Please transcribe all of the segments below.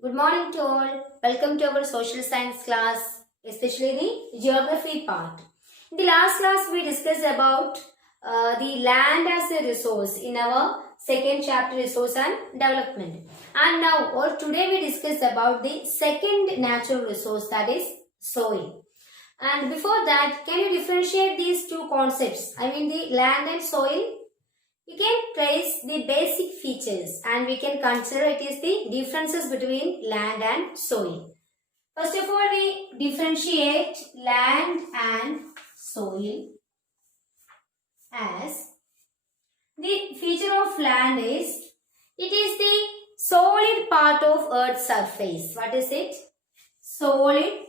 Good morning to all. Welcome to our social science class, especially the geography part. In the last class, we discussed about the land as a resource in our second chapter, resource and development. And now, or today, we discussed about the second natural resource, that is soil. And before that, can you differentiate these two concepts? I mean, the land and soil. We can trace the basic features and we can consider it is the differences between land and soil. First of all, we differentiate land and soil as the feature of land is it is the solid part of earth's surface. What is it? Solid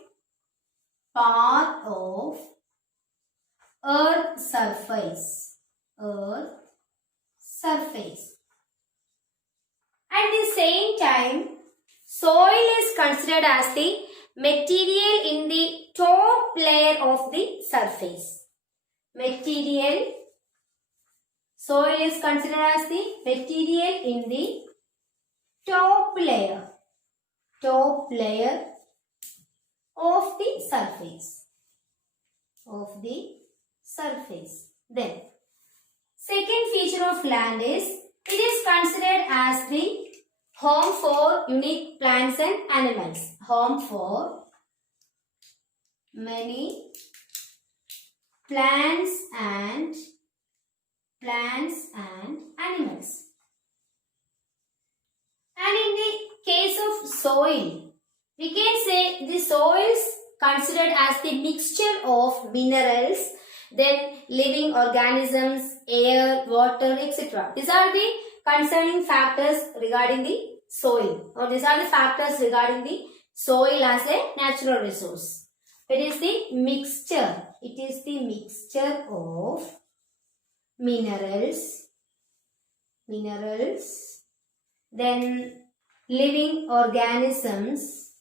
part of earth's surface. Earth surface. At the same time, soil is considered as the material in the top layer of the surface. Soil is considered as the material in the top layer of the surface. Then, second feature of land is it is considered as the home for unique plants and animals. Home for many plants and animals. And in the case of soil, we can say the soil is considered as the mixture of minerals, then living organisms, air, water, etc. These are the concerning factors regarding the soil, or these are the factors regarding the soil as a natural resource. It is the mixture. It is the mixture of minerals, then living organisms,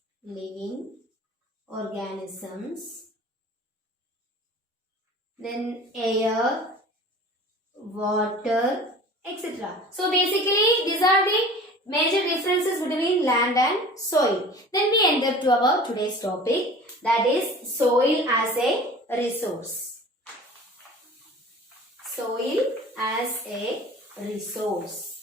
then air, water, etc. So basically these are the major differences between land and soil. Then we end up to our today's topic, that is soil as a resource. Soil as a resource.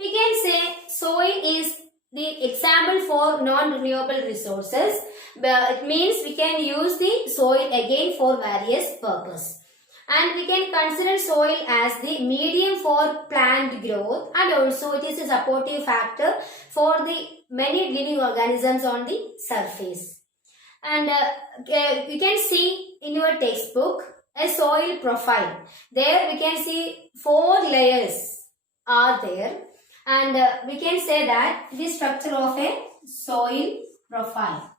We can say soil is the example for non-renewable resources. It means we can use the soil again for various purposes. And we can consider soil as the medium for plant growth, and also it is a supportive factor for the many living organisms on the surface. And you can see in your textbook a soil profile. There we can see 4 layers are there, and we can say that the structure of a soil profile.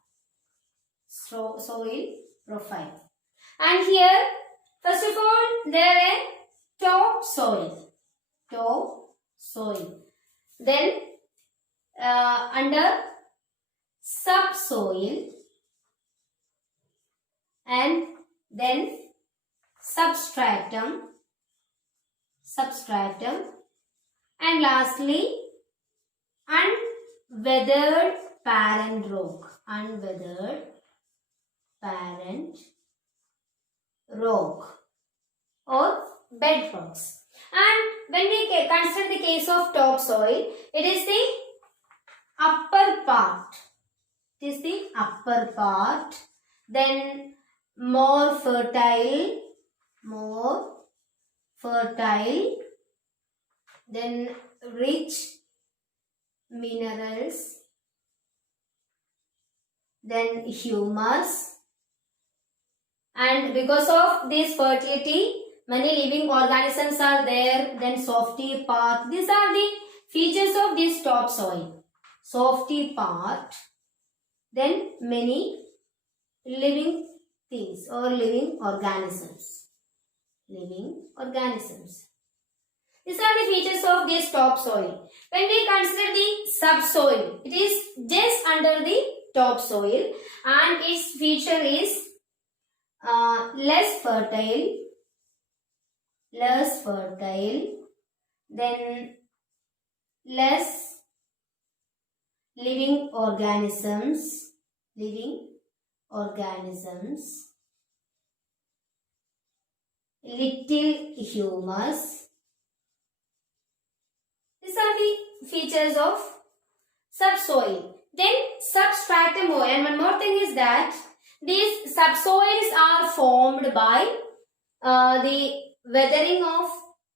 Soil profile. And here, first of all, there is top soil. Then under subsoil, and then substratum, and lastly unweathered parent rock or bedrocks. And when we consider the case of topsoil, it is the upper part. Then more fertile, then rich minerals, then humus, and because of this fertility many living organisms are there. Then softy part. These are the features of this topsoil. Softy part, then many living things or living organisms. These are the features of this topsoil. When we consider the subsoil, it is just under the topsoil, and its feature is less fertile, then less living organisms, little humus. These are the features of subsoil. Then substratum, and one more thing is that these subsoils are formed by the weathering of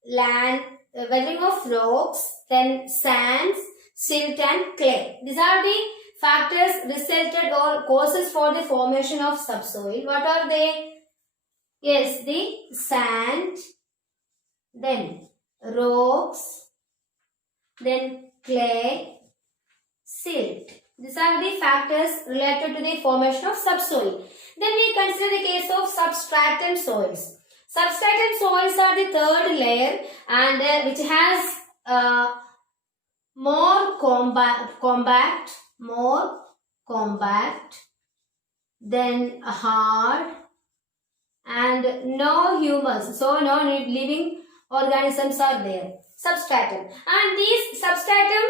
land, weathering of rocks, then sands, silt and clay. These are the factors resulted or causes for the formation of subsoil. What are they? Yes, the sand, then rocks, then clay, silt. These are the factors related to the formation of subsoil. Then we consider the case of substratum soils. Substratum soils are the third layer and which has more compact, then hard and no humus. So no living organisms are there. Substratum. And these substratum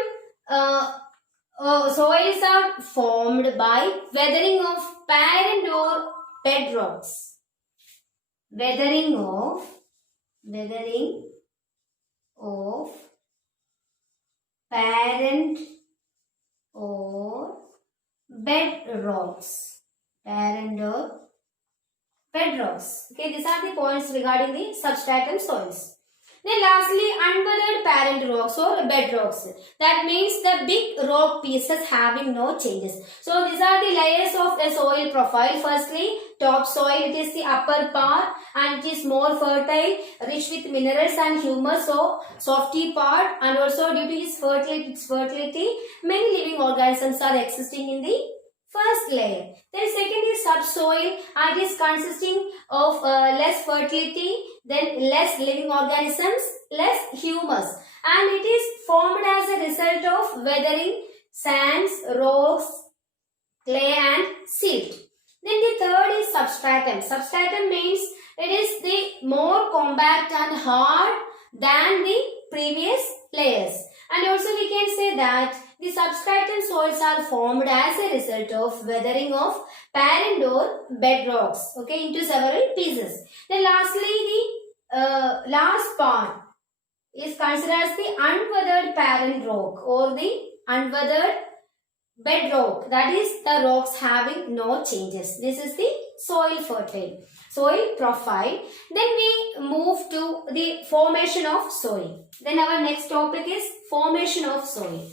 soils are formed by weathering of parent or bedrocks. Weathering of parent or bedrocks. Okay, these are the points regarding the substratum soils. Then lastly, unweathered parent rocks or bedrocks. That means the big rock pieces having no changes. So these are the layers of a soil profile. Firstly, topsoil, it is the upper part and it is more fertile, rich with minerals and humus. So softy part, and also due to its fertility, many living organisms are existing in the first layer. Then second is subsoil, and it is consisting of less fertility, then less living organisms, less humus, and it is formed as a result of weathering, sands, rocks, clay and silt. Then the third is substratum. Substratum means it is the more compact and hard than the previous layers. And also we can say that the substratum soils are formed as a result of weathering of parent or bedrocks, okay, into several pieces. Then lastly, the last part is considered as the unweathered parent rock or the unweathered bedrock. That is the rocks having no changes. This is the soil profile. Then we move to the formation of soil. Then our next topic is formation of soil.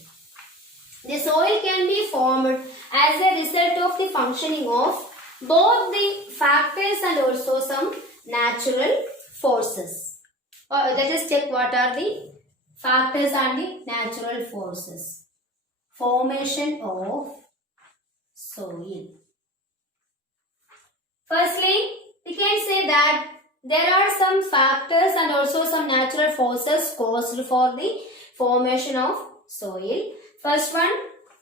The soil can be formed as a result of the functioning of both the factors and also some natural forces. Let us check what are the factors and the natural forces. Formation of soil. Firstly, we can say that there are some factors and also some natural forces caused for the formation of soil. First one,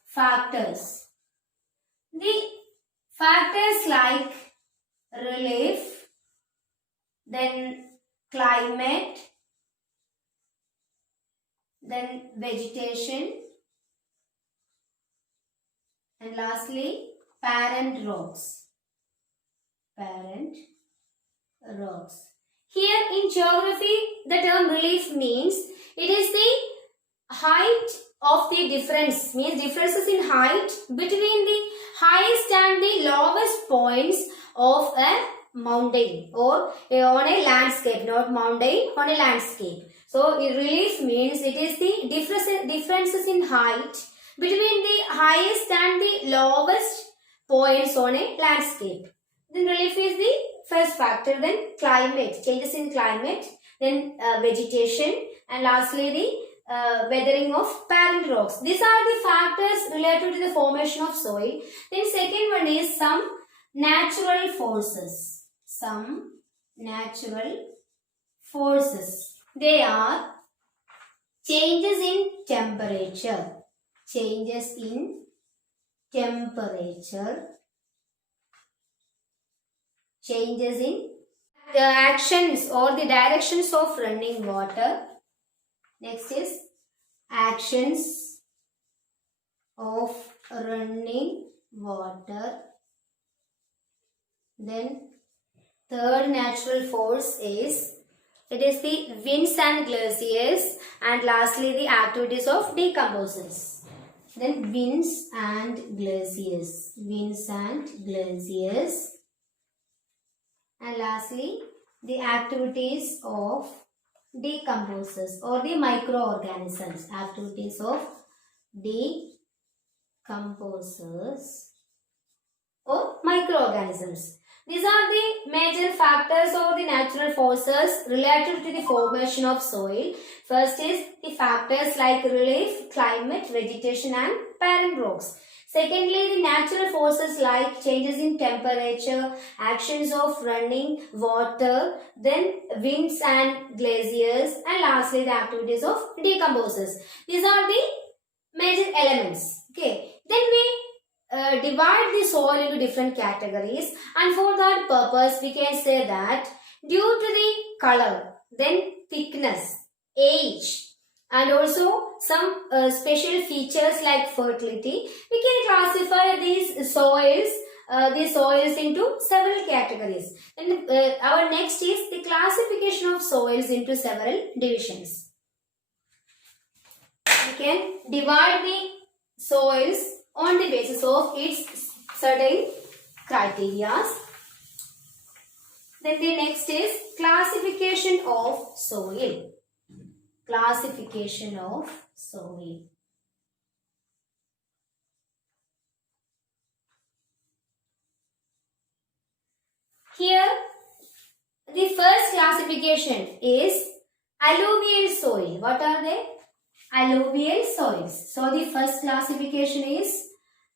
factors. The factors like relief, then climate, then vegetation, and lastly parent rocks. Here in geography, the term relief means it is the height of the difference, means differences in height between the highest and the lowest points of a mountain or on a landscape, not mountain, on a landscape. So relief means it is the differences in height between the highest and the lowest points on a landscape. Then relief is the first factor. Then climate, changes in climate, then vegetation, and lastly the weathering of parent rocks. These are the factors related to the formation of soil. Then second one is some natural forces. They are changes in temperature. changes in the actions or the directions of running water. Next is actions of running water. Then third natural force is, it is the winds and glaciers, and lastly the activities of decomposers. Then winds and glaciers, and lastly the activities of decomposers or the microorganisms, activities of decomposers or microorganisms. These are the major factors or the natural forces related to the formation of soil. First is the factors like relief, climate, vegetation and parent rocks. Secondly, the natural forces like changes in temperature, actions of running water, then winds and glaciers, and lastly the activities of decomposers. These are the major elements. Okay. Then we divide the soil into different categories, and for that purpose we can say that due to the color, then thickness, age, and also some special features like fertility, we can classify these soils into several categories. And our next is the classification of soils into several divisions. We can divide the soils on the basis of its certain criteria. Then the next is classification of soil. Classification of soil. Here, the first classification is alluvial soil. What are they? Alluvial soils. So the first classification is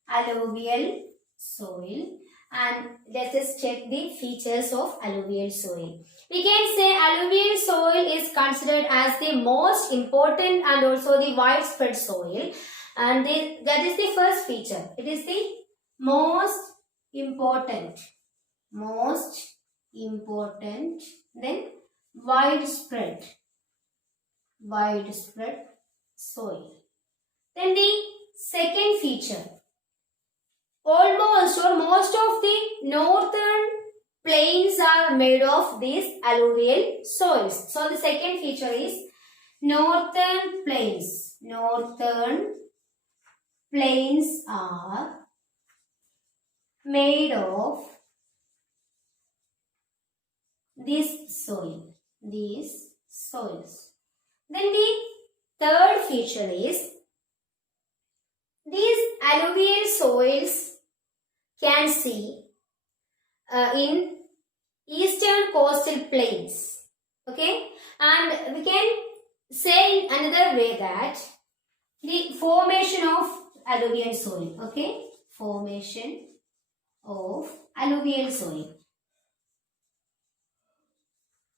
alluvial soil, and let us check the features of alluvial soil. We can say alluvial soil is considered as the most important and also the widespread soil, and that is the first feature. It is the most important, then widespread soil. Then the second feature, almost or most of the northern plains are made of these alluvial soils. So the second feature is northern plains. Northern plains are made of this soil. These soils. Then the third feature is these alluvial soils can see in eastern coastal plains. Okay, and we can say in another way that the formation of alluvial soil. Okay, formation of alluvial soil.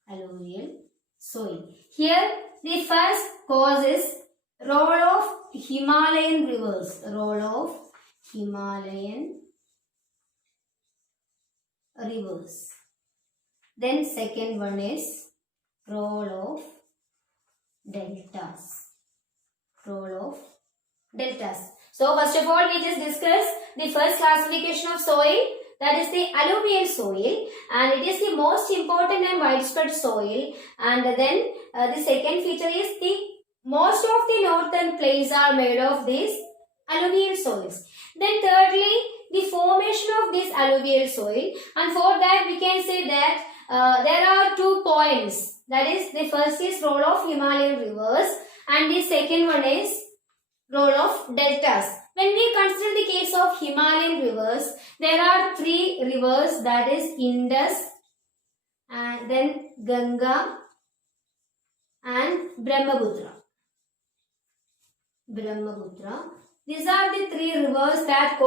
Alluvial soil. Here the first cause is role of Himalayan rivers. Role of Himalayan rivers. Then second one is role of deltas. Role of deltas. So first of all we just discussed the first classification of soil, that is the alluvial soil, and it is the most important and widespread soil. And then the second feature is the most of the northern plains are made of these alluvial soils. Then thirdly, the formation of this alluvial soil, and for that we can say that there are 2 points. That is, the first is role of Himalayan rivers, and the second one is role of deltas. When we consider the case of Himalayan rivers, there are 3 rivers, that is Indus, and then Ganga and Brahmaputra. These are the 3 rivers that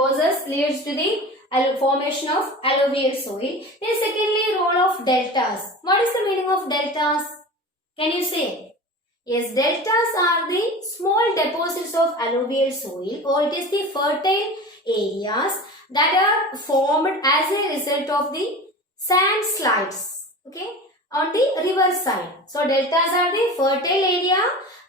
leads to the formation of alluvial soil. Then secondly, role of deltas. What is the meaning of deltas? Can you say? Yes, deltas are the small deposits of alluvial soil, or it is the fertile areas that are formed as a result of the sand slides, okay, on the river side. So deltas are the fertile area,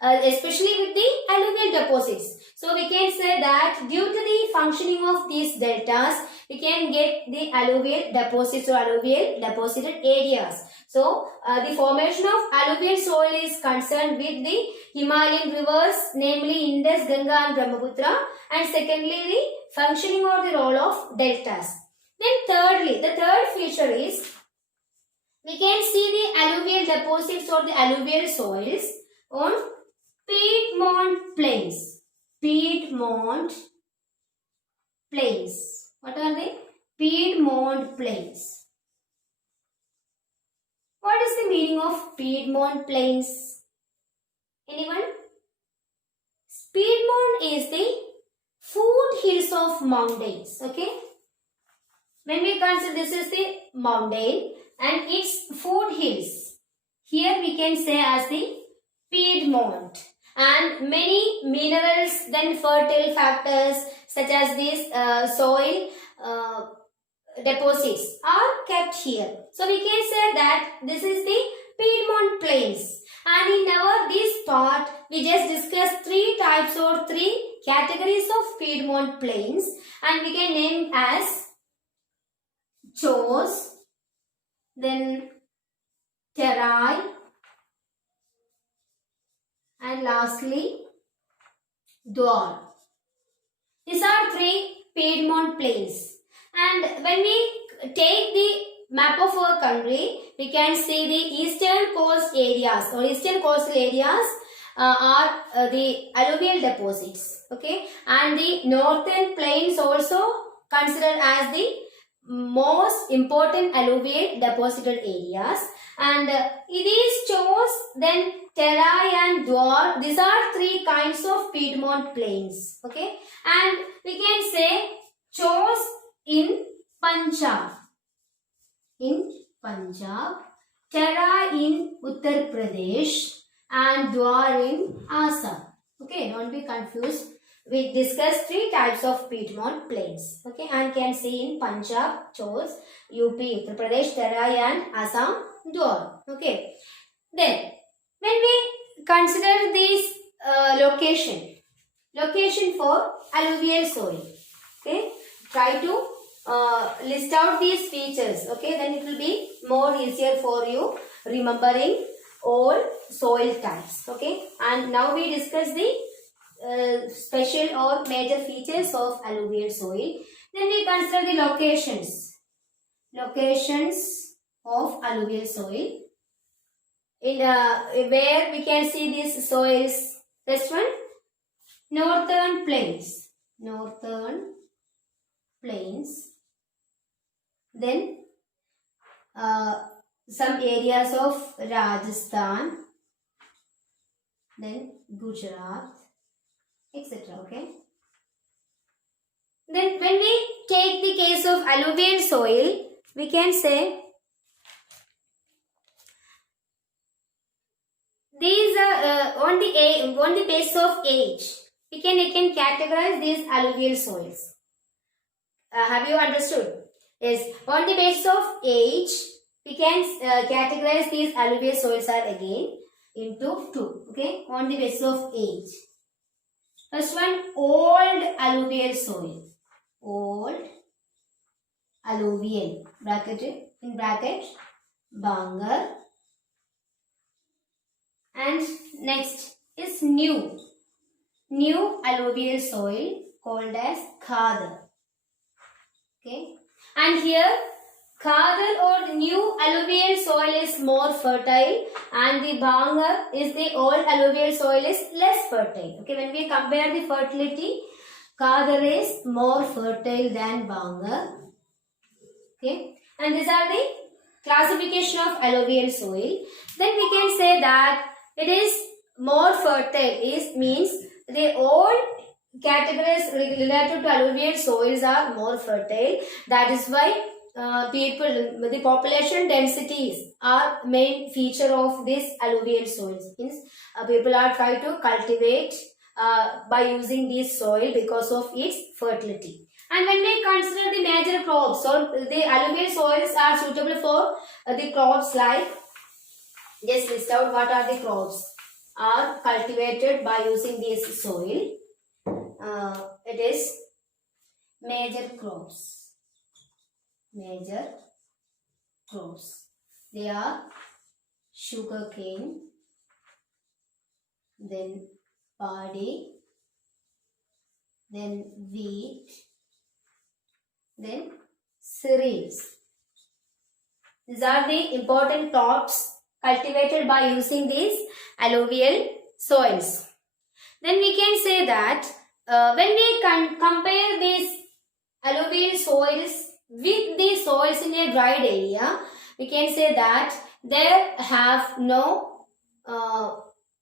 especially with the alluvial deposits. So we can say that due to the functioning of these deltas, we can get the alluvial deposits or alluvial deposited areas. So the formation of alluvial soil is concerned with the Himalayan rivers, namely Indus, Ganga and Brahmaputra, and secondly the functioning or the role of deltas. Then thirdly, the third feature is we can see the alluvial deposits or the alluvial soils on Piedmont plains. Piedmont plains. What are they? Piedmont plains. What is the meaning of Piedmont plains? Anyone? Piedmont is the foothills of mountains. Okay. When we consider this is the mountain and its foothills, here we can say as the Piedmont, and many minerals, then fertile factors such as these soil deposits are kept here. So we can say that this is the Piedmont plains. And in our this part, we just discussed three types or three categories of Piedmont plains, and we can name as Chos, then Terai, and lastly Dwar. These are three Piedmont plains. And when we take the map of our country, we can see the eastern coast areas or eastern coastal areas are the alluvial deposits. Okay, and the northern plains also considered as the most important alluvial deposited areas. And these Chos, then Terai and Dwar, these are three kinds of Piedmont plains. Okay, and we can say Chos in Punjab, Terai in Uttar Pradesh, and Dwar in Assam. Okay, don't be confused. We discussed three types of Piedmont plains. Okay, and can see in Punjab, Chos, UP, Uttar Pradesh, Terai, and Assam, Dwar. Okay, then when we consider this location for alluvial soil, okay, try to list out these features. Okay, then it will be more easier for you remembering all soil types. Okay, and now we discuss the special or major features of alluvial soil. Then we consider the locations of alluvial soil. In where we can see these soils. First one, northern plains. Then some areas of Rajasthan, then Gujarat, etc. Okay. Then when we take the case of alluvial soil, we can say these are on the basis of age. We can categorize these alluvial soils. Have you understood? Yes. On the basis of age, we can categorize these alluvial soils are again into two. Okay. On the basis of age. First one, old alluvial soil. Old alluvial. In bracket, Bangar. And next is new alluvial soil called as Khadar. Okay, and here Khadar or the new alluvial soil is more fertile, and the Bangar is the old alluvial soil is less fertile. Okay, when we compare the fertility, Khadar is more fertile than Bangar. Okay, and these are the classification of alluvial soil. Then we can say that it is more fertile means the old categories related to alluvial soils are more fertile. That is why the population densities are main feature of this alluvial soils. Means people are trying to cultivate by using this soil because of its fertility. And when we consider the major crops, or the alluvial soils are suitable for the crops like, just list out what are the crops are cultivated by using this soil. It is major crops. Major crops. They are sugarcane, then paddy, then wheat, then cereals. These are the important crops cultivated by using these alluvial soils. Then we can say that when we compare these alluvial soils with the soils in a dried area, we can say that they have no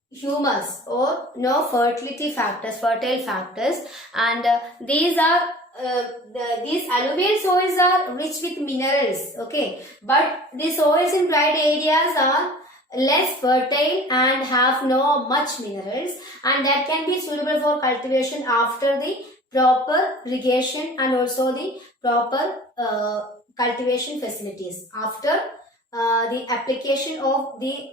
humus or no fertile factors, and these alluvial soils are rich with minerals, okay, but the soils in dried areas are less fertile and have no much minerals, and that can be suitable for cultivation after the proper irrigation and also the proper cultivation facilities. After the application of the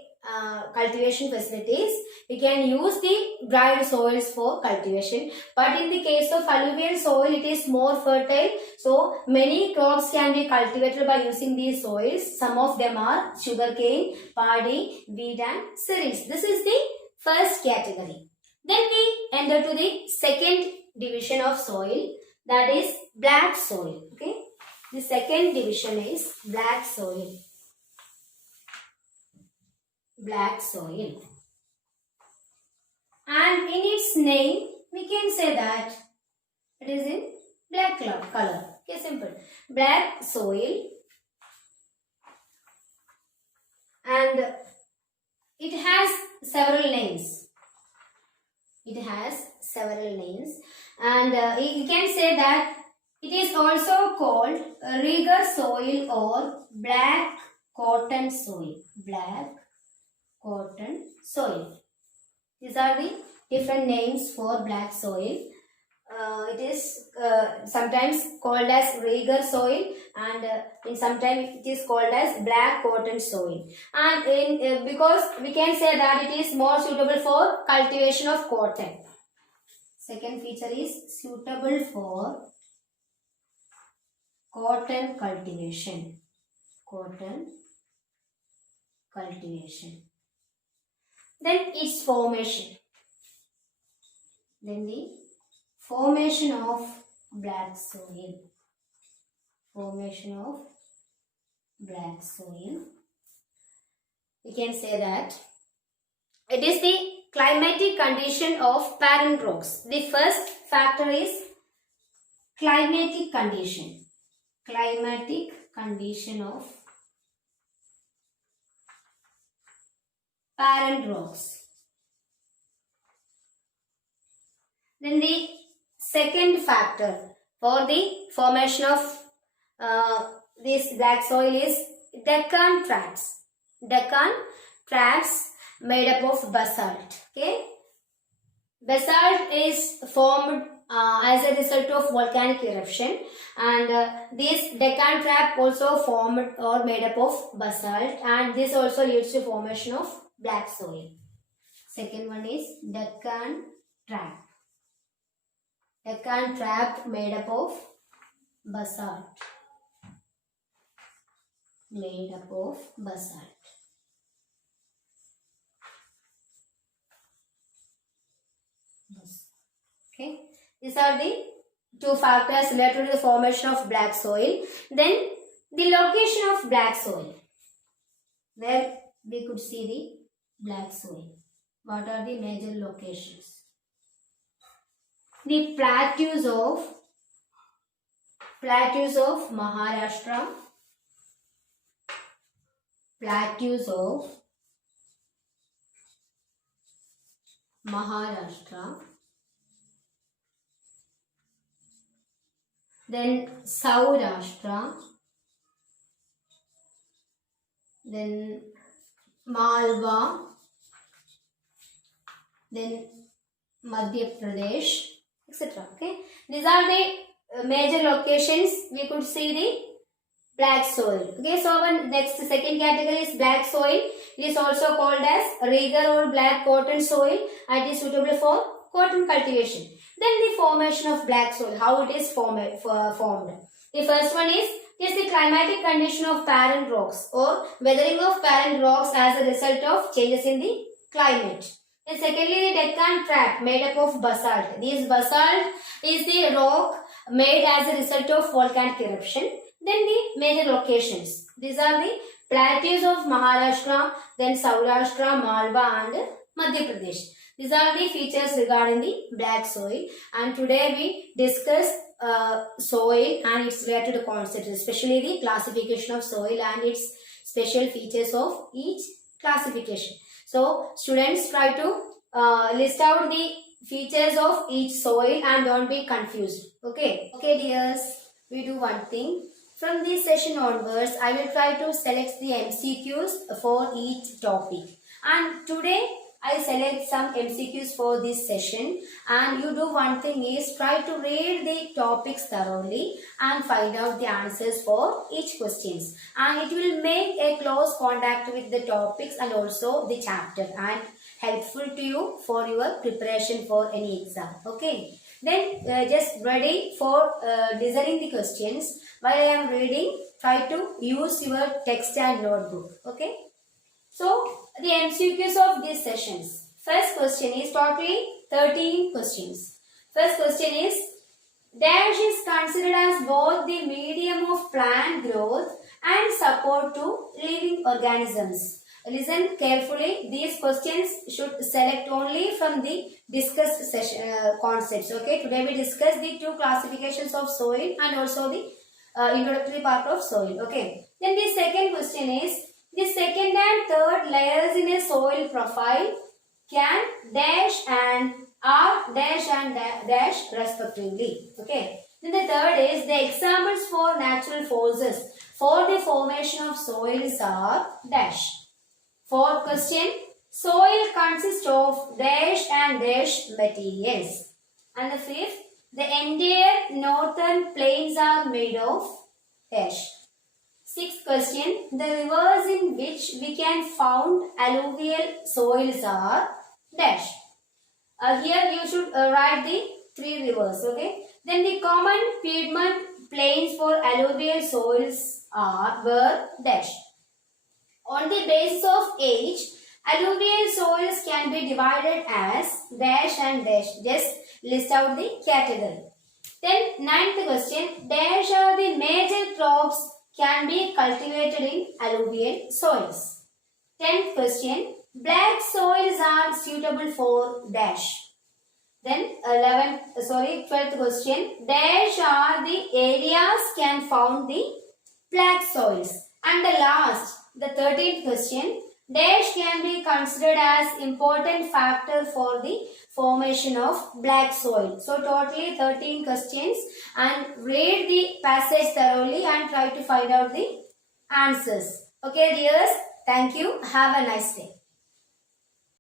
cultivation facilities, we can use the dried soils for cultivation. But in the case of alluvial soil, it is more fertile, so many crops can be cultivated by using these soils. Some of them are sugarcane, paddy, wheat and cereals. This is the first category. Then we enter to the second division of soil, that is black soil. Okay, the second division is black soil. Black soil, and in its name we can say that it is in black color. Okay, simple. Black soil, and it has several names. It has several names, and you can say that it is also called Ruger soil or black cotton soil. Black cotton soil. These are the different names for black soil. It is sometimes called as Ruger soil, and in sometimes it is called as black cotton soil. And in because we can say that it is more suitable for cultivation of cotton. Second feature is suitable for cotton cultivation. Cotton cultivation. Then its formation. Then the formation of black soil. Formation of black soil. We can say that it is the climatic condition of parent rocks. The first factor is climatic condition. Climatic condition of parent rocks. Then the second factor for the formation of this black soil is Deccan tracts. Deccan tracts made up of basalt. Okay, basalt is formed as a result of volcanic eruption, and this Deccan tract also formed or made up of basalt, and this also leads to formation of black soil. Second one is Deccan tract. Deccan tract made up of basalt. Made up of basalt. Okay, these are the two factors related to the formation of black soil. Then the location of black soil, where we could see the black soil. What are the major locations? The plateaus of Maharashtra, plateaus of Maharashtra, then Saurashtra, then Malwa, then Madhya Pradesh, etc. Okay, these are the major locations we could see the black soil. Okay, so our next second category is black soil. It is also called as Reger or black cotton soil and it is suitable for cotton cultivation. Then the formation of black soil, how it is formed. The first one is the climatic condition of parent rocks or weathering of parent rocks as a result of changes in the climate. And secondly, the Deccan Tract made up of basalt. This basalt is the rock made as a result of volcanic eruption. Then the major locations. These are the plateaus of Maharashtra, then Saurashtra, Malwa and Madhya Pradesh. These are the features regarding the black soil. And today we discuss soil and its related concepts, especially the classification of soil and its special features of each classification. So students, try to list out the features of each soil and don't be confused. Okay dears, we do one thing. From this session onwards, I will try to select the MCQs for each topic. And today, I select some MCQs for this session. And you do one thing is try to read the topics thoroughly and find out the answers for each questions. And it will make a close contact with the topics and also the chapter and helpful to you for your preparation for any exam. Okay. Then just ready for listening the questions. While I am reading, try to use your text and notebook. Okay. So, the MCQs of these sessions. First question is totally 13 questions. First question is, dash is considered as both the medium of plant growth and support to living organisms. Listen carefully. These questions should select only from the discussed concepts. Okay. Today we discuss the two classifications of soil and also the introductory part of soil. Okay. Then the second question is, the second and third layers in a soil profile can dash and are dash and dash respectively. Okay. Then the third is, the examples for natural forces for the formation of soils are dash. Fourth question, soil consists of dash and dash materials. And the fifth, the entire northern plains are made of dash. Sixth question, the rivers in which we can found alluvial soils are dash. Here you should write the three rivers. Okay. Then the common Piedmont plains for alluvial soils were dash. On the basis of age, alluvial soils can be divided as dash and dash. Just list out the category. Then ninth question, dash are the major crops can be cultivated in alluvial soils. 10th question, black soils are suitable for dash. Then 12th question, dash are the areas can found the black soils. And the last, the 13th question, dash can be considered as important factor for the formation of black soil. So totally 13 questions and read the passage thoroughly and try to find out the answers. Okay dears, thank you. Have a nice day.